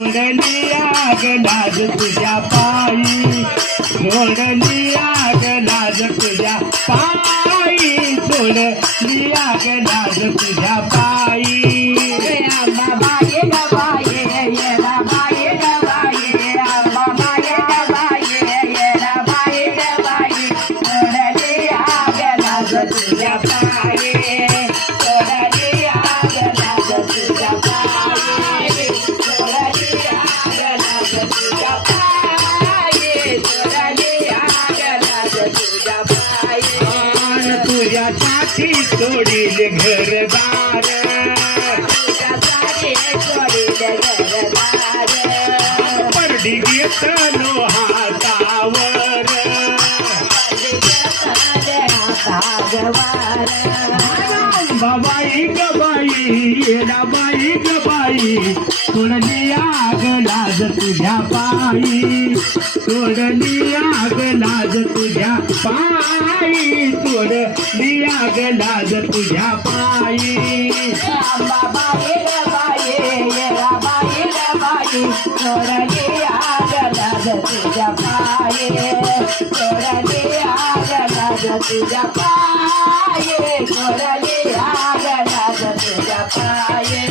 सोडली आग लाज तुझ्या पायी, सोडली आग लाज तुझ्या पायी, सोडली आग लाज तुझ्या पायी. बाबाये गबाये येरा बाये गबाये बाबाये गबाये येरा बाये गबाये सोडली आग लाज तुझ्या पायी, सोडली आग लाज तुझ्या पायी, सोडली आग लाज तुझ्या पायी, सोडली आग लाज तुझ्या पायी. तुझ्यासाठी सोडील घरदार, परडी घेतलो हातावर, बाबाई गबाई येडा बाई गबाई, सोडली आग लाज तुझ्या पायी, सोडली आग लाज तुझ्या पायी, सोडली आग लाज तुझ्या पायी. बाबाये गबाये येरा बाये गबाये सोडली आग लाज तुझ्या पायी, सोडली आग लाज तुझ्या पायी, सोडली आग लाज तुझ्या पायी.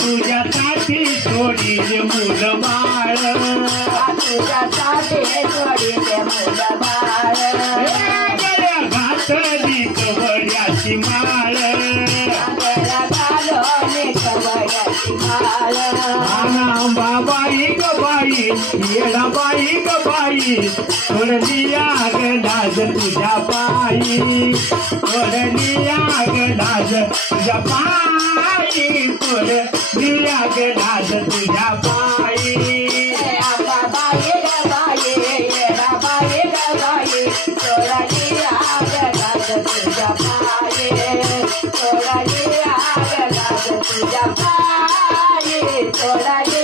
तुझ्यासाठी सोडील मुलं बाळ, तुझ्यासाठी सोडील मुलं बाळ, घातली कवड्याची माळ, बाबाई गबाई येडा बाई गबाई, सोडली आग लाज तुझ्या पायी, सोडली आग लाज तुझ्या पायी, सोडली आग लाज तुझ्या पायी. बाबाये गबाये येरा बाये गबाये सोडली आग लाज तुझ्या पायी, सोडली आग लाज तुझ्या पायी, सोडली